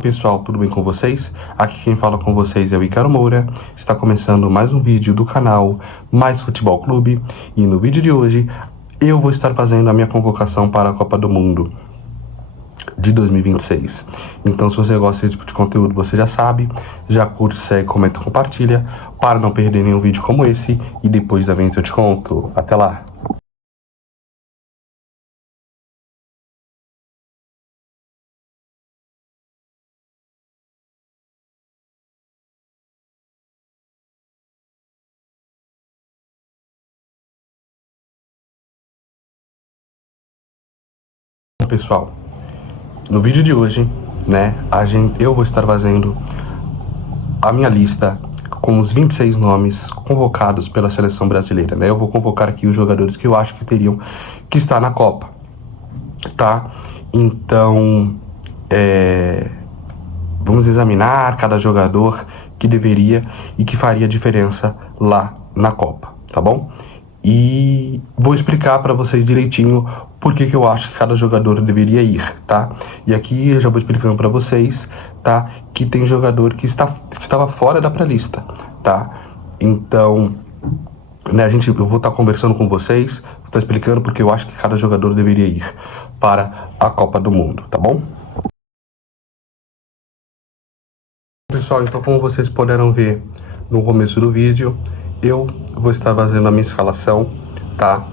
Pessoal, tudo bem com vocês? Aqui quem fala com vocês é o Icaro Moura. Está começando mais um vídeo do canal Mais Futebol Clube. E no vídeo de hoje eu vou estar fazendo a minha convocação para a Copa do Mundo de 2026. Então, se você gosta desse tipo de conteúdo, você já sabe, já curte, segue, comenta, compartilha, para não perder nenhum vídeo como esse. E depois da vinheta eu te conto. Até lá! Pessoal, no vídeo de hoje, eu vou estar fazendo a minha lista com os 26 nomes convocados pela seleção brasileira, Eu vou convocar aqui os jogadores que eu acho que teriam que estar na Copa, tá? Então, vamos examinar cada jogador que deveria e que faria diferença lá na Copa, tá bom? E vou explicar para vocês direitinho por que eu acho que cada jogador deveria ir, tá? E aqui eu já vou explicando para vocês, tá? Que tem jogador que estava fora da pré-lista, tá? Então, eu vou estar conversando com vocês, vou estar explicando porque eu acho que cada jogador deveria ir para a Copa do Mundo, tá bom? Pessoal, então como vocês puderam ver no começo do vídeo, eu vou estar fazendo a minha escalação, tá?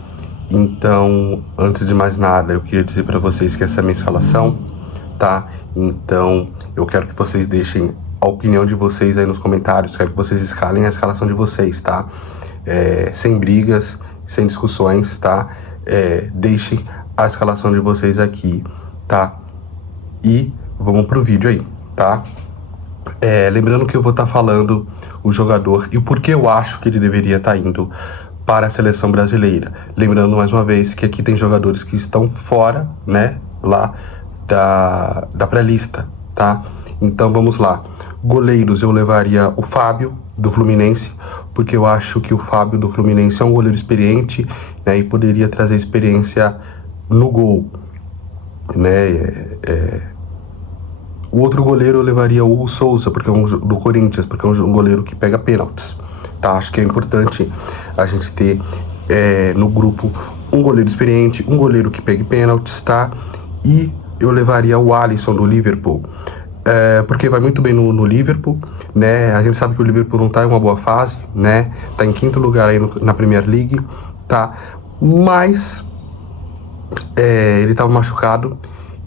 Então, antes de mais nada, eu queria dizer para vocês que essa é a minha escalação, tá? Então, eu quero que vocês deixem a opinião de vocês aí nos comentários, quero que vocês escalem a escalação de vocês, tá? Sem brigas, sem discussões, tá? Deixem a escalação de vocês aqui, tá? E vamos pro vídeo aí, tá? Lembrando que eu vou estar falando o jogador e o porquê eu acho que ele deveria estar indo para a seleção brasileira. Lembrando mais uma vez que aqui tem jogadores que estão fora, lá da pré-lista, tá? Então vamos lá. Goleiros, eu levaria o Fábio, do Fluminense, porque eu acho que o Fábio do Fluminense é um goleiro experiente, e poderia trazer experiência no gol, O outro goleiro eu levaria o Hugo Souza, porque do Corinthians, porque é um goleiro que pega pênaltis, tá? Acho que é importante a gente ter no grupo um goleiro experiente, um goleiro que pegue pênaltis, tá? E eu levaria o Alisson do Liverpool, porque vai muito bem no Liverpool, A gente sabe que o Liverpool não tá em uma boa fase, Tá em quinto lugar aí na Premier League, tá? Mas ele tava machucado.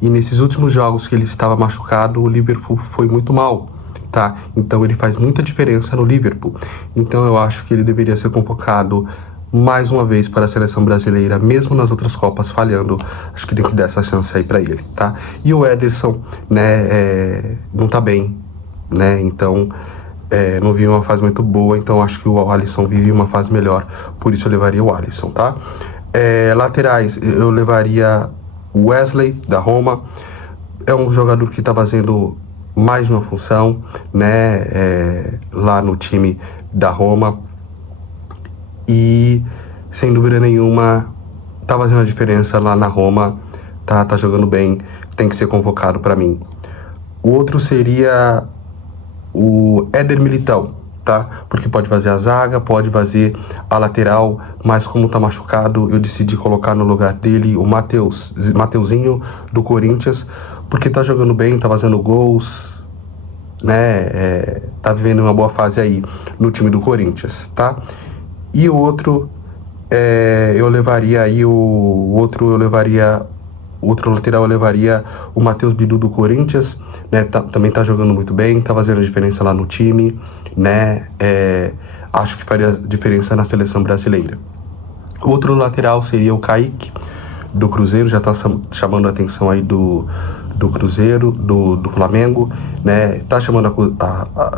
E nesses últimos jogos que ele estava machucado, o Liverpool foi muito mal, tá? Então ele faz muita diferença no Liverpool. Então eu acho que ele deveria ser convocado mais uma vez para a seleção brasileira, mesmo nas outras Copas falhando. Acho que tem que dar essa chance aí para ele, tá? E o Ederson, não tá bem, Então não vive uma fase muito boa, então acho que o Alisson vive uma fase melhor. Por isso eu levaria o Alisson, tá? Laterais, eu levaria o Wesley, da Roma. É um jogador que está fazendo mais uma função, lá no time da Roma. E, sem dúvida nenhuma, tá fazendo a diferença lá na Roma, tá jogando bem, tem que ser convocado para mim. O outro seria o Éder Militão, tá? Porque pode fazer a zaga, pode fazer a lateral, mas como tá machucado, eu decidi colocar no lugar dele o Mateuzinho do Corinthians, porque tá jogando bem, tá fazendo gols, tá vivendo uma boa fase aí no time do Corinthians, tá? E o outro, outro lateral eu levaria o Matheus Bidu do Corinthians, também tá jogando muito bem, tá fazendo a diferença lá no time, acho que faria diferença na seleção brasileira. O outro lateral seria o Kaique, do Cruzeiro, já tá chamando a atenção aí do Cruzeiro, do Flamengo, tá chamando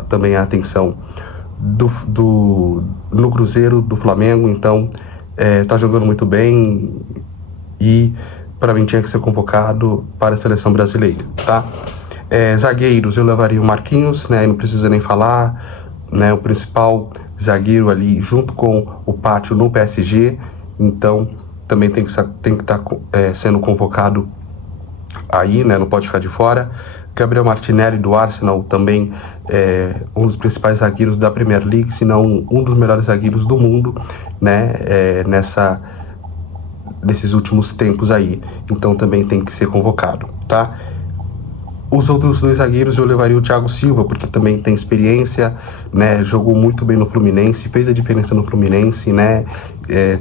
também a atenção no Cruzeiro, do Flamengo, então tá jogando muito bem e para mim tinha que ser convocado para a seleção brasileira, tá? Zagueiros, eu levaria o Marquinhos, não precisa nem falar, o principal zagueiro ali junto com o Pátio no PSG, então também tem que estar sendo convocado aí, não pode ficar de fora. Gabriel Martinelli do Arsenal, também um dos principais zagueiros da Premier League, se não um dos melhores zagueiros do mundo, né, nesses últimos tempos aí. Então também tem que ser convocado, tá? Os outros dois zagueiros eu levaria o Thiago Silva, porque também tem experiência, né? Jogou muito bem no Fluminense, fez a diferença no Fluminense, né?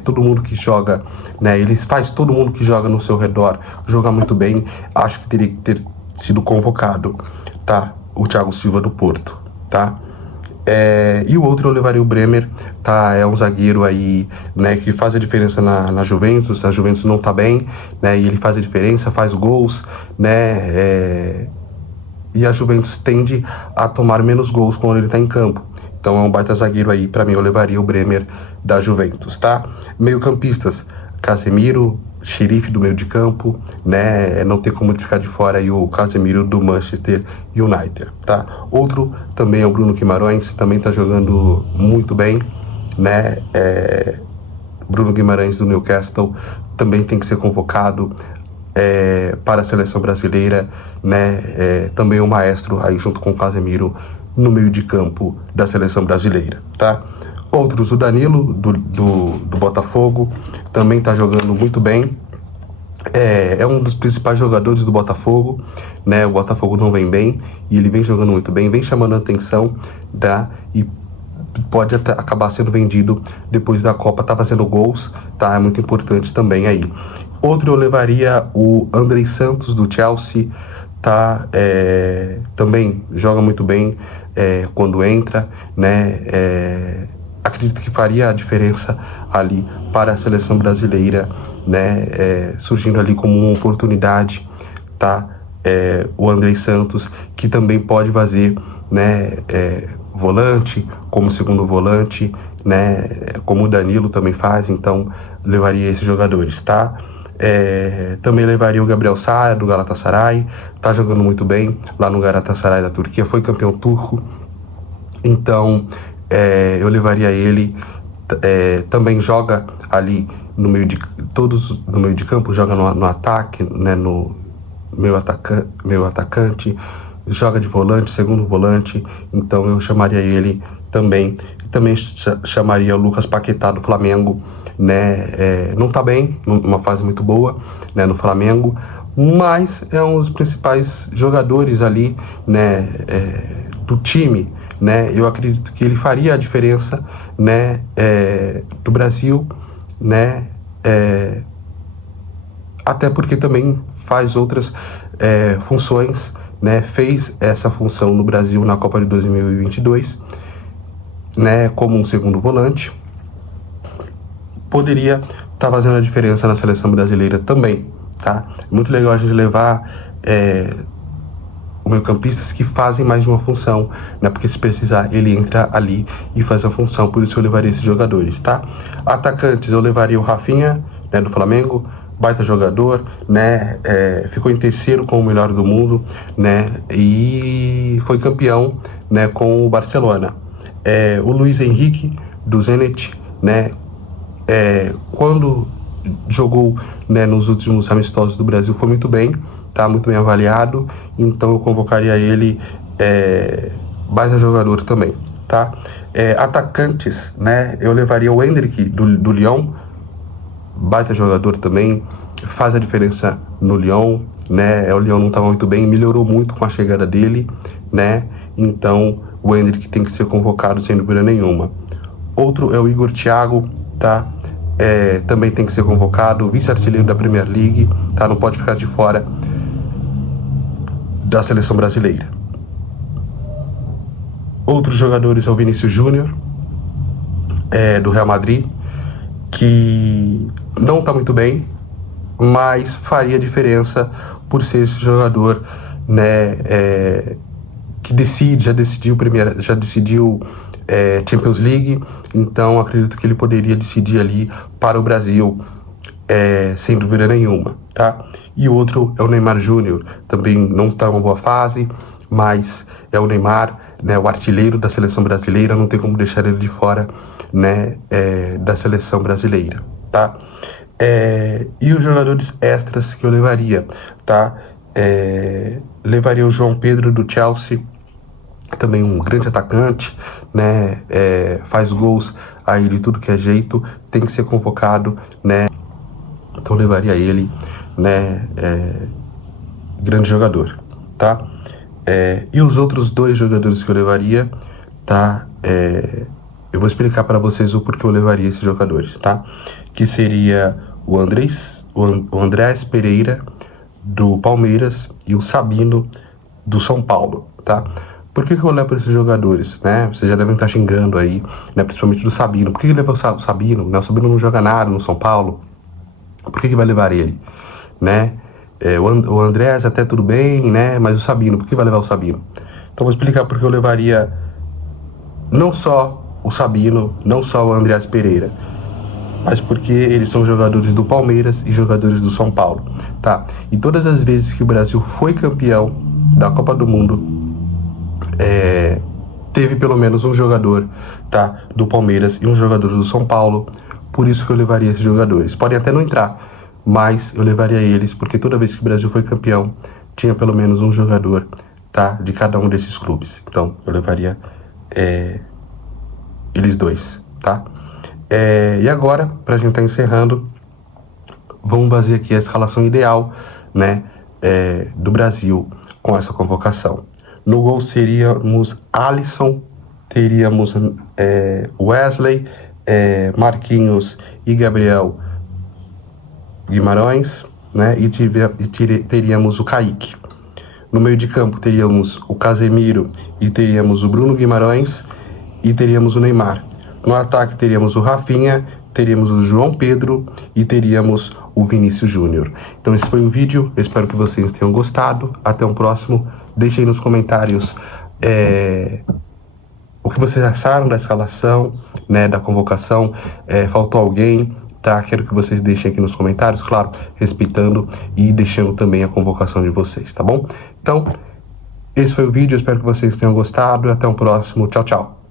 Todo mundo que joga, né? Ele faz todo mundo que joga no seu redor jogar muito bem. Acho que teria que ter sido convocado, tá? O Thiago Silva do Porto, tá? E o outro eu levaria o Bremer, tá? É um zagueiro aí, né, que faz a diferença na Juventus. A Juventus não tá bem, né? E ele faz a diferença, faz gols, né? E a Juventus tende a tomar menos gols quando ele tá em campo. Então é um baita zagueiro aí, pra mim eu levaria o Bremer da Juventus, tá? Meio-campistas, Casemiro, xerife do meio de campo, né? Não tem como ficar de fora aí o Casemiro do Manchester United, tá? Outro também é o Bruno Guimarães, também tá jogando muito bem, né? Bruno Guimarães do Newcastle também tem que ser convocado para a seleção brasileira, né? Também o maestro aí junto com o Casemiro no meio de campo da seleção brasileira, tá? Outros, o Danilo do Botafogo também está jogando muito bem, é um dos principais jogadores do Botafogo, né? O Botafogo não vem bem e ele vem jogando muito bem, vem chamando a atenção, tá? E pode até acabar sendo vendido depois da Copa, tá fazendo gols, tá? É muito importante também aí. Outro eu levaria o Andrei Santos do Chelsea, tá? Também joga muito bem quando entra, né? Acredito que faria a diferença ali para a seleção brasileira, né? Surgindo ali como uma oportunidade, tá? O Andrei Santos, que também pode fazer, né? Volante, como segundo volante, né? Como o Danilo também faz, então levaria esses jogadores, tá? Também levaria o Gabriel Sara do Galatasaray, tá jogando muito bem lá no Galatasaray da Turquia, foi campeão turco, então eu levaria ele. Também joga ali no meio de campo, joga no ataque, né, no meio atacante, joga de volante, segundo volante, então eu chamaria ele também. Também chamaria o Lucas Paquetá do Flamengo, né? Não tá bem, numa fase muito boa, né, no Flamengo, mas é um dos principais jogadores ali, né, do time, né? Eu acredito que ele faria a diferença, né, do Brasil, né? Até porque também faz outras funções, né? Fez essa função no Brasil na Copa de 2022, né? Como um segundo volante, poderia estar fazendo a diferença na seleção brasileira também, tá? É muito legal a gente levar meio-campistas que fazem mais de uma função, né? Porque se precisar, ele entra ali e faz a função, por isso eu levaria esses jogadores, tá? Atacantes, eu levaria o Rafinha, né, do Flamengo, baita jogador, né? Ficou em terceiro com o melhor do mundo, né? E foi campeão, né, com o Barcelona. O Luiz Henrique, do Zenit, né? Quando jogou, né, nos últimos amistosos do Brasil, foi muito bem, tá muito bem avaliado, então eu convocaria ele, baita jogador também, tá? Atacantes, né, eu levaria o Endrick do Lyon, baita jogador também, faz a diferença no Lyon, né? O Lyon não estava muito bem, melhorou muito com a chegada dele, né? Então o Endrick tem que ser convocado sem dúvida nenhuma. Outro é o Igor Thiago, tá? Também tem que ser convocado, vice-artilheiro da Premier League, tá? Não pode ficar de fora da seleção brasileira. Outros jogadores é o Vinícius Júnior, do Real Madrid, que não está muito bem, mas faria diferença por ser esse jogador, né, que já decidiu Champions League, então acredito que ele poderia decidir ali para o Brasil, sem dúvida nenhuma, tá? E o outro é o Neymar Júnior, também não está em uma boa fase, mas é o Neymar, né, o artilheiro da seleção brasileira, não tem como deixar ele de fora, né, da seleção brasileira, tá? E os jogadores extras que eu levaria, tá? levaria o João Pedro do Chelsea, também um grande atacante, né? Faz gols aí de tudo que é jeito, tem que ser convocado, né? Então levaria ele, né? Grande jogador, tá? E os outros 2 jogadores que eu levaria, tá? Eu vou explicar para vocês o porquê eu levaria esses jogadores, tá? Que seria o Andrés Pereira do Palmeiras e o Sabino do São Paulo, tá? Por que eu levo esses jogadores, né? Vocês já devem estar xingando aí, né? Principalmente do Sabino. Por que leva o Sabino? Né? O Sabino não joga nada no São Paulo. Por que vai levar ele, né? O Andrés até tudo bem, né? Mas o Sabino, por que vai levar o Sabino? Então vou explicar porque eu levaria não só o Sabino, não só o Andrés Pereira, mas porque eles são jogadores do Palmeiras e jogadores do São Paulo, tá? E todas as vezes que o Brasil foi campeão da Copa do Mundo, teve pelo menos um jogador, tá, do Palmeiras e um jogador do São Paulo. Por isso que eu levaria esses jogadores. Podem até não entrar, mas eu levaria eles, porque toda vez que o Brasil foi campeão, tinha pelo menos um jogador, tá, de cada um desses clubes. Então, eu levaria eles 2, tá? E agora, pra gente estar encerrando, vamos fazer aqui a escalação ideal, né, do Brasil com essa convocação. No gol seríamos Alisson, teríamos Wesley, Marquinhos e Gabriel Guimarães, né? E teríamos o Kaique. No meio de campo teríamos o Casemiro e teríamos o Bruno Guimarães e teríamos o Neymar. No ataque teríamos o Rafinha, teríamos o João Pedro e teríamos o Vinícius Júnior. Então esse foi o vídeo, eu espero que vocês tenham gostado. Até um próximo. Deixem nos comentários o que vocês acharam da escalação, né, da convocação. Faltou alguém, tá? Quero que vocês deixem aqui nos comentários, claro, respeitando e deixando também a convocação de vocês, tá bom? Então, esse foi o vídeo, eu espero que vocês tenham gostado. Até o próximo. Tchau, tchau.